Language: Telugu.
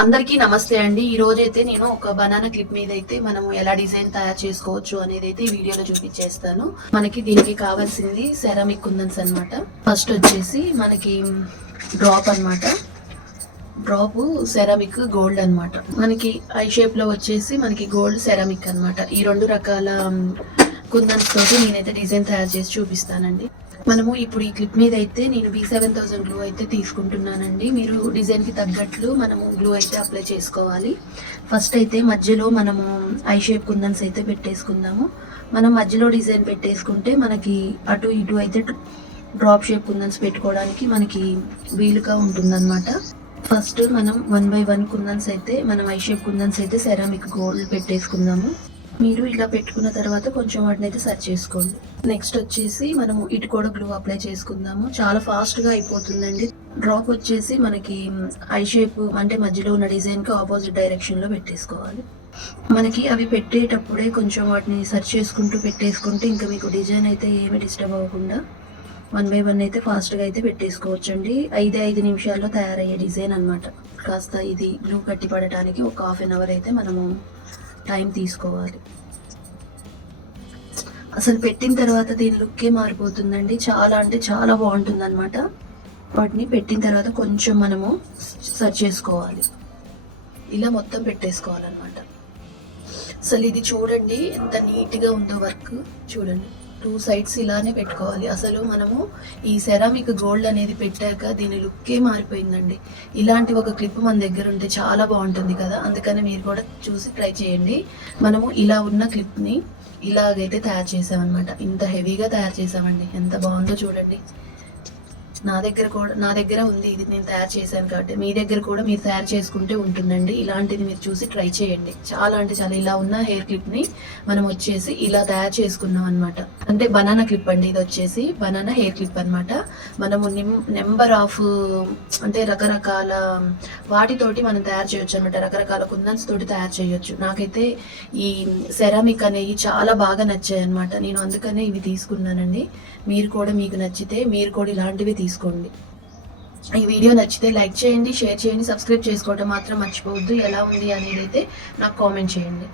అందరికీ నమస్తే అండి. ఈ రోజు అయితే నేను ఒక బనానా క్లిప్ మీద అయితే మనం ఎలా డిజైన్ తయారు చేసుకోవచ్చు అనేది అయితే ఈ వీడియోలో చూపించేస్తాను. మనకి దీనికి కావాల్సింది సెరామిక్ కుందన్స్ అనమాట ఫస్ట్ వచ్చేసి మనకి డ్రాప్ అన్నమాట. డ్రాప్ సెరామిక్ గోల్డ్ అన్నమాట. మనకి ఐ షేప్లో వచ్చేసి మనకి గోల్డ్ సెరామిక్ అన్నమాట. ఈ రెండు రకాల కుందన్స్ తోటి నేనైతే డిజైన్ తయారు చేసి చూపిస్తానండి. మనము ఇప్పుడు ఈ క్లిప్ మీద అయితే నేను బీ సెవెన్ థౌసండ్ గ్లూ అయితే తీసుకుంటున్నానండి. మీరు డిజైన్కి తగ్గట్లు మనము గ్లూ అయితే అప్లై చేసుకోవాలి. ఫస్ట్ అయితే మధ్యలో మనము ఐ షేప్ కుందన్స్ అయితే పెట్టేసుకుందాము. మనం మధ్యలో డిజైన్ పెట్టేసుకుంటే మనకి అటు ఇటు అయితే డ్రాప్ షేప్ కుందన్స్ పెట్టుకోవడానికి మనకి వీలుగా ఉంటుందన్నమాట. ఫస్ట్ మనం వన్ బై వన్ కుందన్స్ అయితే మనం ఐ షేప్ కుందన్స్ అయితే సెరామిక్ గోల్డ్ పెట్టేసుకుందాము. మీరు ఇలా పెట్టుకున్న తర్వాత కొంచెం వాటిని అయితే సెర్చ్ చేసుకోండి. నెక్స్ట్ వచ్చేసి మనము ఇటు కూడా గ్లూ అప్లై చేసుకుందాము. చాలా ఫాస్ట్గా అయిపోతుందండి. డ్రాప్ వచ్చేసి మనకి ఐ షేప్ అంటే మధ్యలో ఉన్న డిజైన్కి ఆపోజిట్ డైరెక్షన్లో పెట్టేసుకోవాలి. మనకి అవి పెట్టేటప్పుడే కొంచెం వాటిని సెర్చ్ చేసుకుంటూ పెట్టేసుకుంటే ఇంకా మీకు డిజైన్ అయితే ఏమి డిస్టర్బ్ అవ్వకుండా వన్ బై వన్ అయితే ఫాస్ట్గా అయితే పెట్టేసుకోవచ్చండి. ఐదు ఐదు నిమిషాల్లో తయారయ్యే డిజైన్ అన్నమాట. కాస్త ఇది గ్లూ కట్టి పడటానికి ఒక హాఫ్ అన్ అవర్ అయితే మనము టైం తీసుకోవాలి. అసలు పెట్టిన తర్వాత దీని లుక్కే మారిపోతుందండి. చాలా అంటే చాలా బాగుంటుంది అనమాట వాటిని పెట్టిన తర్వాత కొంచెం మనము సర్చ్ చేసుకోవాలి. ఇలా మొత్తం పెట్టేసుకోవాలన్నమాట. అసలు ఇది చూడండి ఎంత నీట్గా ఉందో వర్క్. చూడండి. టూ సైడ్స్ ఇలానే పెట్టుకోవాలి. అసలు మనము ఈ సెరామిక్ గోల్డ్ అనేది పెట్టాక దీని లుక్కే మారిపోయిందండి. ఇలాంటి ఒక క్లిప్ మన దగ్గర ఉంటే చాలా బాగుంటుంది కదా. అందుకని మీరు కూడా చూసి ట్రై చేయండి. మనము ఇలా ఉన్న క్లిప్ని ఇలాగైతే తయారు చేసామన్నమాట. ఇంత హెవీగా తయారు చేసామండి. ఎంత బాగుందో చూడండి. నా దగ్గర కూడా నా దగ్గర ఉంది ఇది నేను తయారు చేశాను కాబట్టి మీ దగ్గర కూడా మీరు తయారు చేసుకుంటే ఉంటుందండి. ఇలాంటిది మీరు చూసి ట్రై చేయండి. చాలా అంటే చాలా ఇలా ఉన్న హెయిర్ క్లిప్ని మనం వచ్చేసి ఇలా తయారు చేసుకున్నాం అనమాట అంటే బనానా క్లిప్ అండి ఇది వచ్చేసి బనానా హెయిర్ క్లిప్ అనమాట మనము నెంబర్ ఆఫ్ అంటే రకరకాల వాటితోటి మనం తయారు చేయొచ్చు అనమాట రకరకాల కుందన్స్ తోటి తయారు చేయొచ్చు. నాకైతే ఈ సెరామిక్ అనేవి చాలా బాగా నచ్చాయి అనమాట నేను అందుకనే ఇవి తీసుకున్నానండి. మీరు కూడా మీకు నచ్చితే మీరు కూడా ఇలాంటివి తీసుకోండి. ఈ వీడియో నచ్చితే లైక్ చేయండి షేర్ చేయండి సబ్స్క్రైబ్ చేసుకోవడం మాత్రం మర్చిపోవద్దు. ఎలా ఉంది అనేది అయితే నాకు కామెంట్ చేయండి.